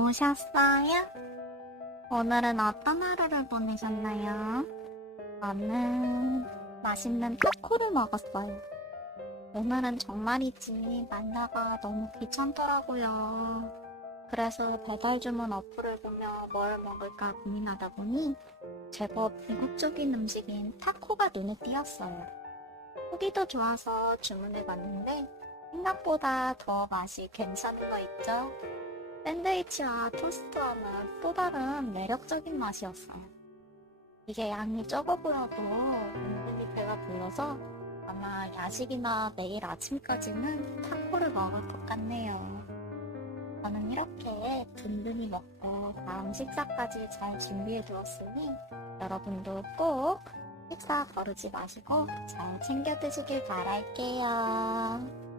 오셨어요? 오늘은 어떤 하루를 보내셨나요? 저는 맛있는 타코를 먹었어요. 오늘은 정말이지 만나가 너무 귀찮더라고요. 그래서 배달 주문 어플을 보며 뭘 먹을까 고민하다 보니 제법 이국적인 음식인 타코가 눈에 띄었어요. 후기도 좋아서 주문해봤는데 생각보다 더 맛이 괜찮은 거 있죠? 샌드위치와 토스트와는 또 다른 매력적인 맛이었어요. 이게 양이 적어 보여도 은근히 배가 불러서 아마 야식이나 내일 아침까지는 타코를 먹을 것 같네요. 저는 이렇게 든든히 먹고 다음 식사까지 잘 준비해 두었으니 여러분도 꼭 식사 거르지 마시고 잘 챙겨 드시길 바랄게요.